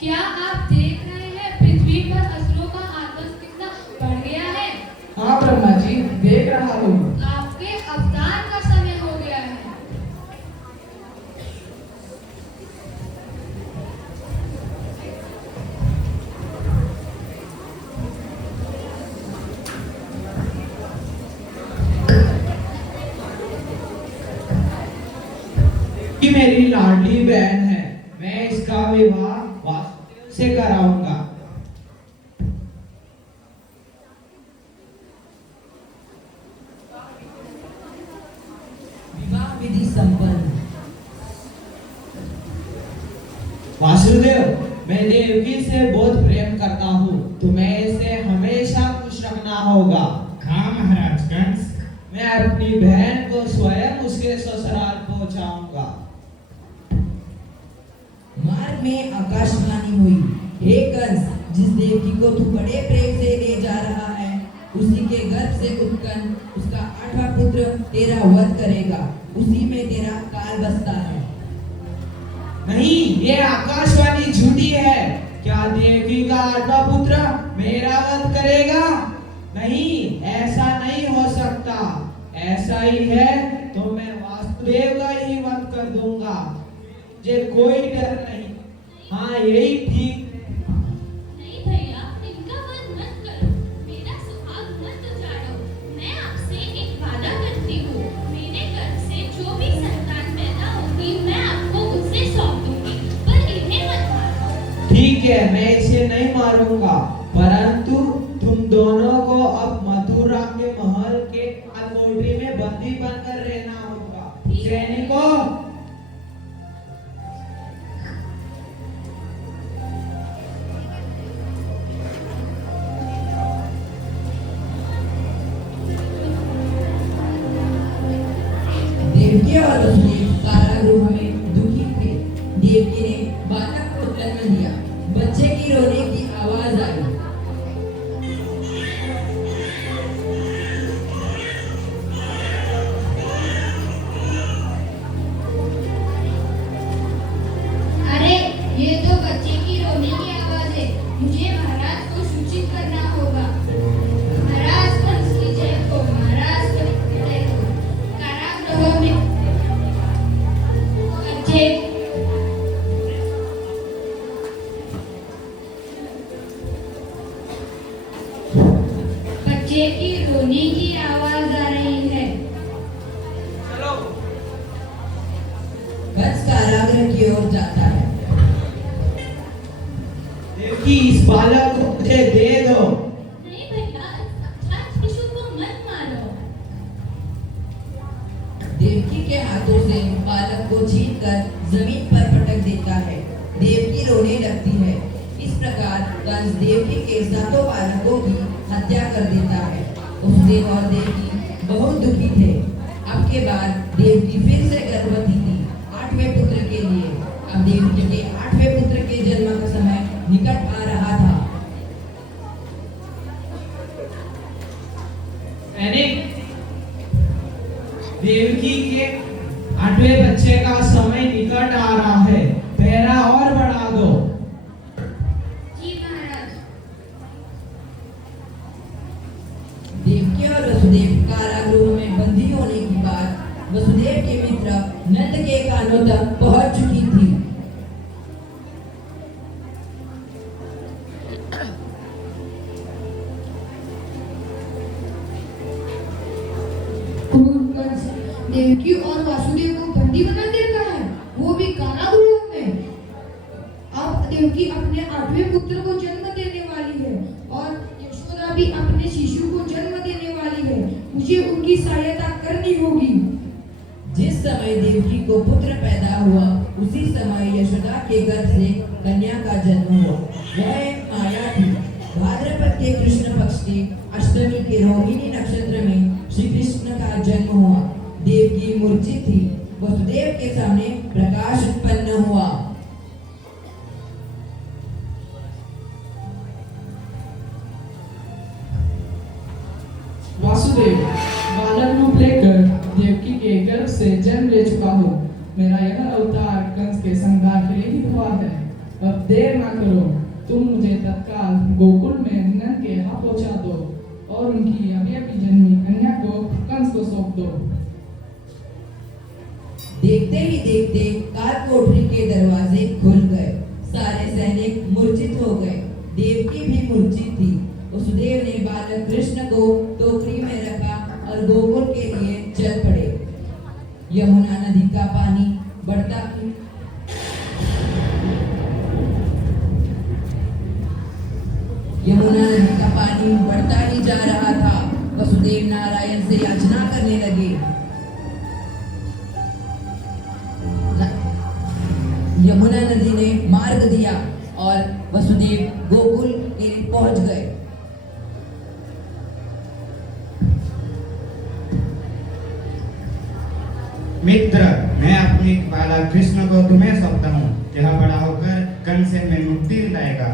क्या आप देख रहे हैं पृथ्वी पर असुरों का आतंक कितना बढ़ गया है? हाँ ब्रह्मा जी, देख रहा हूँ। आपके अवतार का समय हो गया है। कि मेरी लाडली बहन है, मैं इसका विवाह वासुदेव से कराऊंगा। विवाह विधि संपन्न। वासुदेव, मैं देवकी से बहुत प्रेम करता हूँ, तुम्हें इसे हमेशा खुश रखना होगा। हाँ महाराज कंस। मैं अपनी बहन को स्वयं उसके ससुराल पहुंचाऊंगा। मार्ग में आकाशवाणी हुई, हे कंस, जिस देवकी को तू बड़े प्रेम से ले जा रहा है, उसी के गर्भ से उत्पन्न उसका 8वां पुत्र तेरा वध करेगा। उसी में तेरा काल बसता है। नहीं, ये आकाशवाणी झूठी है। क्या देवकी का 8वां पुत्र मेरा वध करेगा? नहीं, ऐसा नहीं हो सकता। ऐसा ही है तो मैं वासुदेव का ही वध कर दूंगा। मुझे कोई डर नहीं। हाँ, यही ठीक। नहीं भैया, इनका वध मत करो, मेरा सुहाग मत उजाड़ो। मैं आपसे एक वादा करती हूँ, मेरे गर्भ से जो भी संतान पैदा होगी मैं आपको उसे सौंप दूंगी, पर इन्हें मत मारो। ठीक है, मैं इसे नहीं मारूंगा, परंतु तुम दोनों को अब मथुरा के महल के कोठरी में बंदी बनकर रहना होगा। सैनिकों, देवकी और वसुदेव कारागृह में दुखी थे। देवकी ने बालक को जन्म दिया। बच्चे की रोने की आवाज आई। अरे, ये तो बच्चे की रोने की आवाज है। मुझे महाराज को सूचित करना होगा। महाराज कंस की जय हो, महाराज कंस की जय हो। कारागृह में बच्चे की रोने की आवाज आ रही है। चलो। कंस कारागृह की ओर जाता है। देवकी, इस बालक को मुझे दे दो। नहीं भैया, साक्षात शिशु को मत मारो। देवकी के हाथों से बालक को छीनकर जमीन पर पटक देता है। देवकी रोने लगती है। इस प्रकार कंस देवकी के 7 बालकों की हत्या कर देता है। वसुदेव और देवकी बहुत दुखी थे। अब के बाद देवकी फिर से गर्भवती थी 8वें पुत्र के लिए। अब देवकी के 8वें पुत्र के जन्म का समय निकट आ रहा था। सैनिक, देवकी के 8वें बच्चे का समय निकट आ रहा है, पहरा और बढ़ा दो। जी महाराज। देवकी और वसुदेव कारागृह में बंदी होने की बात वसुदेव के मित्र नंद के कानों तक पहुंच चुकी थी। देवकी और वासुदेव को बंदी बना देता है, वो भी कारागृह में। अब देवकी अपने 8वें पुत्र को जन्म देने वाली है और यशोदा भी अपने शिशु को जन्म देने वाली है। मुझे उनकी सहायता करनी होगी। जिस समय देवकी को पुत्र पैदा हुआ, उसी समय यशोदा के गर्भ से कन्या का जन्म हुआ। वह एक माया थी। भाद्रपद के कृष्ण पक्ष की अष्टमी के रोहिणी नक्षत्र में श्री कृष्ण का जन्म हुआ। देवकी मूर्छित थी। वसुदेव के सामने प्रकाश उत्पन्न हुआ। वासुदेव, बालक रूप लेकर देवकी के गर्भ से जन्म ले चुका हूँ। मेरा यह अवतार कंस के संहार के लिए ही हुआ है। अब देर ना करो, तुम मुझे तत्काल गोकुल में नंद के यहाँ पहुँचा दो और उनकी अभी अभी जन्मी कन्या को कंस को सौंप दो। देखते ही देखते काल कोठरी के दरवाजे खुल गए। सारे सैनिक मूर्छित हो गए। देवकी भी मूर्छित थी। वसुदेव ने बालक कृष्ण को टोकरी में रखा और गोकुल के लिए चल पड़े। यमुना नदी का पानी बढ़ता ही जा रहा था। वसुदेव नारायण से याचना करने लगे। यमुना नदी ने मार्ग दिया और वसुदेव गोकुल के पहुंच गए। मित्र, मैं अपने बालक कृष्ण को तुम्हें सौंपता हूँ। यह बड़ा होकर कंस से मैं मुक्ति दिलाएगा।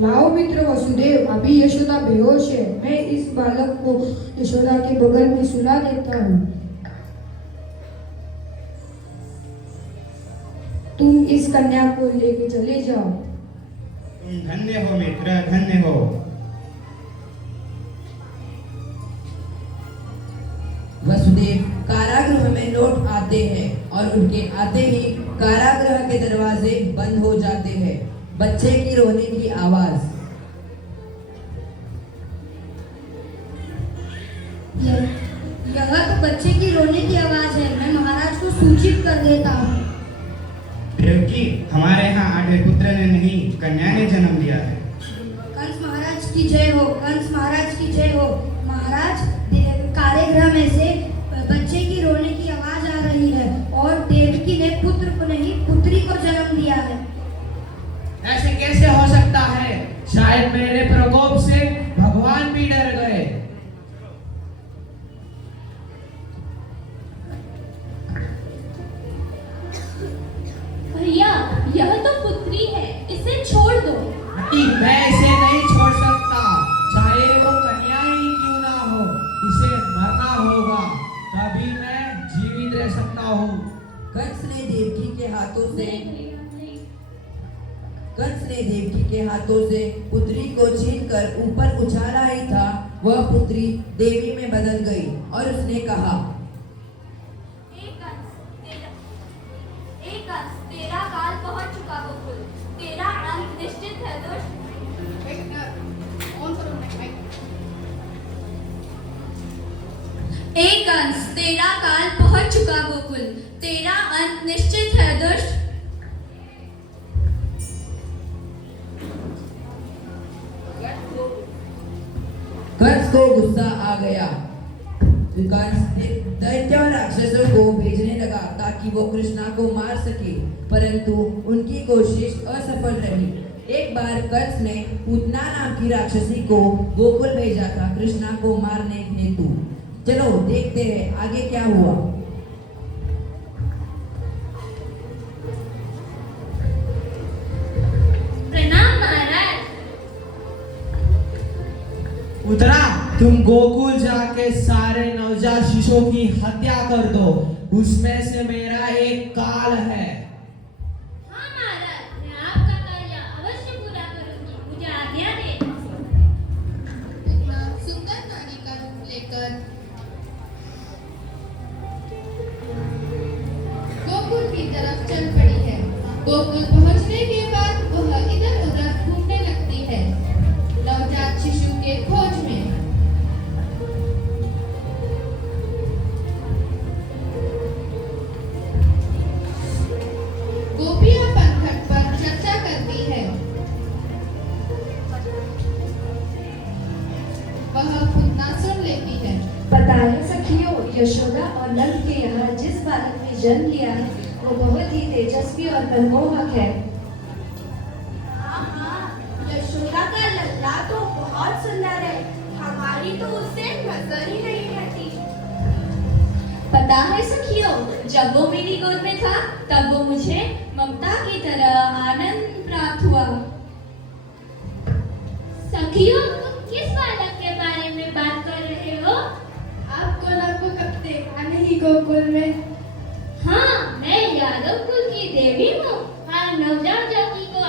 लाओ मित्र वसुदेव, अभी यशोदा बेहोश है। मैं इस बालक को यशोदा के बगल में सुला देता हूँ। तुम इस कन्या को लेके चले जाओ। तुम धन्य हो मित्र, धन्य हो। वसुदेव कारागृह में लौट आते हैं और उनके आते ही कारागृह के दरवाजे बंद हो जाते हैं। बच्चे की रोने की आवाज। यह तो बच्चे की रोने की आवाज है। मैं महाराज को सूचित कर देता हूँ। देवकी, हमारे यहाँ आठवें पुत्र ने नहीं, कन्या ने जन्म दिया है। कंस महाराज की जय हो, कंस महाराज की जय हो। महाराज, कारागृह में से बच्चे की रोने की आवाज आ रही है और देवकी ने पुत्र को नहीं पुत्री को जन्म दिया है। ऐसे कैसे हो सकता है? शायद मेरे प्रकोप से भगवान भी डर गए। भैया, यह तो पुत्री है, इसे छोड़ दो। मैं इसे नहीं छोड़ सकता, चाहे वो कन्या ही क्यों ना हो। इसे मरना होगा, तभी मैं जीवित रह सकता हूँ। कंस ने देवकी के हाथों से पुत्री को छीनकर ऊपर उछाला ही था, वह पुत्री देवी में बदल गई और उसने कहा, तेरा काल पहुंच चुका गोकुल, तेरा अंत निश्चित है दुष्ट। एक अंश, तेरा काल पहुंच चुका गोकुल, तेरा अंत निश्चित है दुष्ट। कंस को गुस्सा आ गया। कंस दैत्य और राक्षसों को भेजने लगा ताकि वो कृष्णा को मार सके, परंतु उनकी कोशिश असफल रही। एक बार कंस ने पूतना नाम की राक्षसी को गोकुल भेजा था कृष्णा को मारने हेतु। चलो देखते हैं आगे क्या हुआ। प्रणाम महाराज। पुत्रा, तुम गोकुल जाके सारे नवजात शिशुओं की हत्या कर दो। उसमें से मेरा एक काल है। हाँ महाराज, मैं आपका कार्य अवश्य पूरा करूंगी, मुझे आज्ञा दे। इतना सुंदर नारी का रूप लेकर गोकुल की तरफ चल पड़ी है। गोकुल पहुंचने के बाद वह इधर उधर घूमने लगती है, नवजात शिशु के खोज में। गोपियां पनघट पर चर्चा करती है। वह पूतना सुन लेती है। पता है सखियों, यशोदा और नंद के यहाँ जिस बालक ने जन्म लिया है वो बहुत ही तेजस्वी और मनमोहक है। यशोदा का लल्ला तो बहुत सुंदर है, हमारी तो उससे नजर ही नहीं हटी। पता है सखियों, जब वो मेरी गोद में था तब वो मुझे ममता की तरह आनंद प्राप्त हुआ। सखियों, तुम किस बालक के बारे में बात कर रहे हो? आपको को कब देखा नहीं गोकुल में? हाँ, मैं यादव कुल की देवी हूँ और नवजात जाति को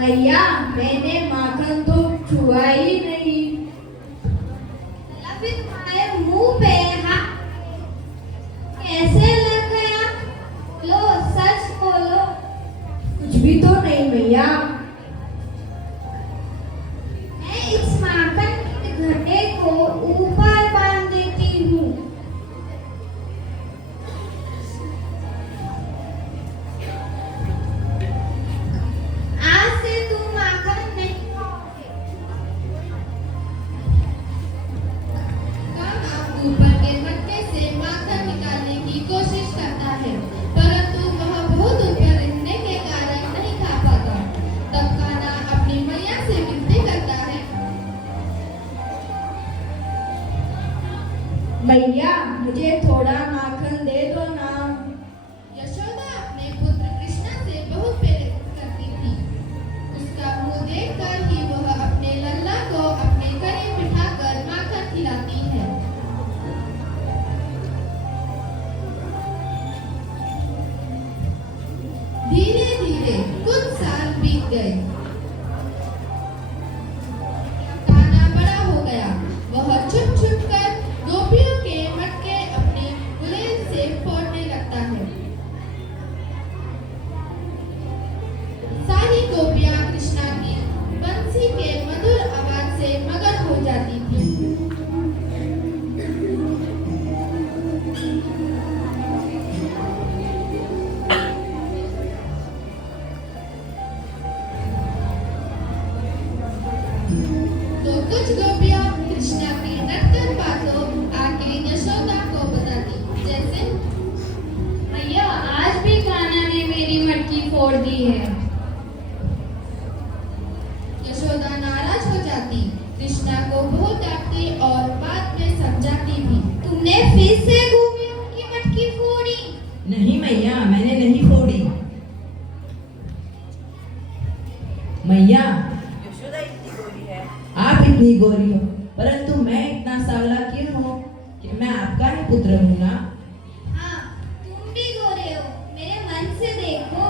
मैया मैंने माखन तो छुआ ही नहीं। फिर तुम्हारे मुंह पे हाथ कैसे लग गया? लो सच बोलो। कुछ भी तो नहीं मैया। मैं इस माखन के घड़े को ऊपर बांध देती हूँ। आज से तुम माखन नहीं खाओगे। काना ऊपर के मटके से माखन निकालने की कोशिश करता है, परंतु वह बहुत ऊपर रहने के कारण नहीं खा पाता। तब काना अपनी मैया से विनती करता है, मैया मुझे थोड़ा माखन दे दो ना। यशोदा अपने पुत्र कृष्णा से बहुत प्रेरित करती थी। उसका मुंह देखकर ही वह अपने लल्ला को अपने करीब बिठाकर माखन खिलाती है। धीरे धीरे कुछ साल बीत गए। कान्हा बड़ा हो गया। वह छुप छुप कर गोपियों के मटके अपने गुलेल से फोड़ने लगता है। सारी गोपियां कृष्णा की बंसी के मधुर आवाज से मगन हो जाती थी। तो कुछ गोपियां कृष्णा की नटकर बातों आके यशोदा को बताती, जैसे मैया आज भी कान्हा ने मेरी मटकी फोड़ दी है। यशोदा नाराज हो जाती, कृष्णा को बहुत डांटती और बाद में समझाती भी। तुमने फिर से गोपियों की मटकी फोड़ी। नहीं मैया, मैंने नहीं फोड़ी। मैया, यशोदा इतनी गोरी है, आप इतनी गोरी हो, परंतु मैं इतना सावला क्यों हूँ कि मैं आपका ही पुत्र हूँ ना। हाँ तुम भी गोरे हो, मेरे मन से देखो।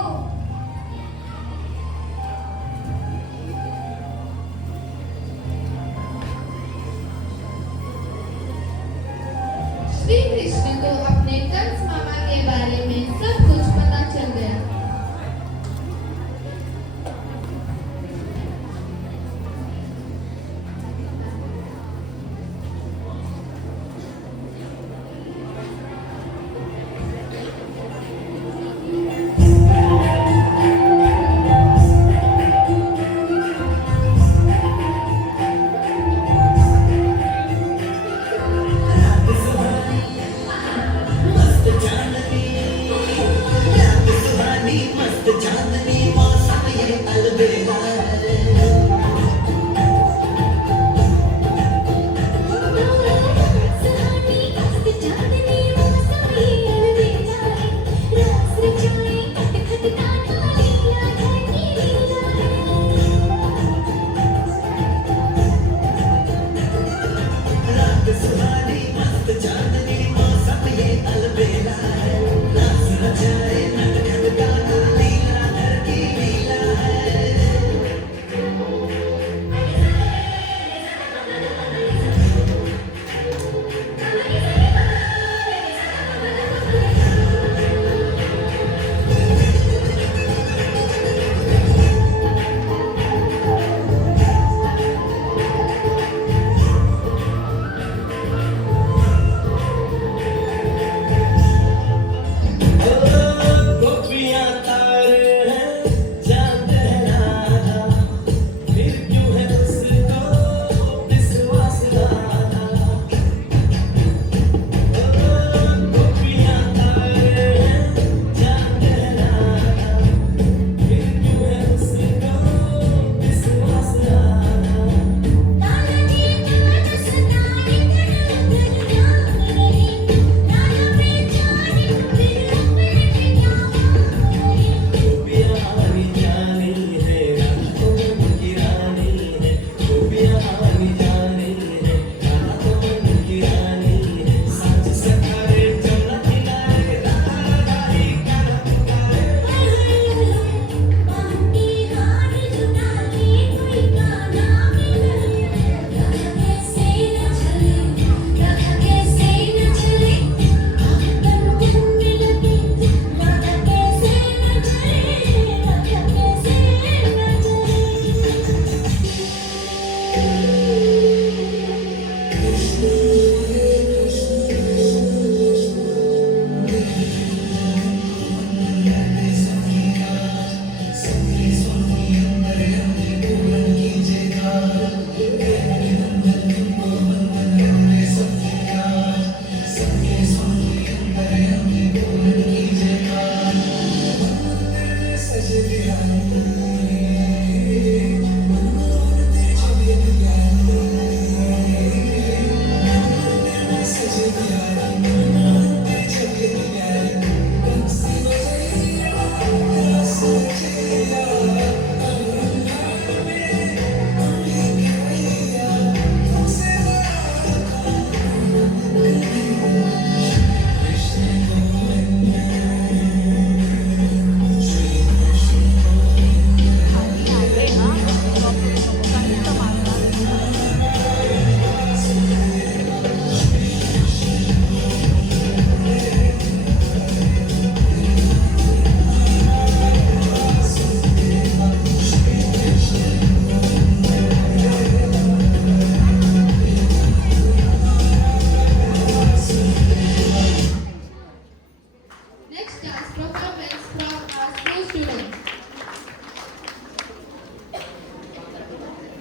श्री कृष्ण को अपने कंस मामा के बारे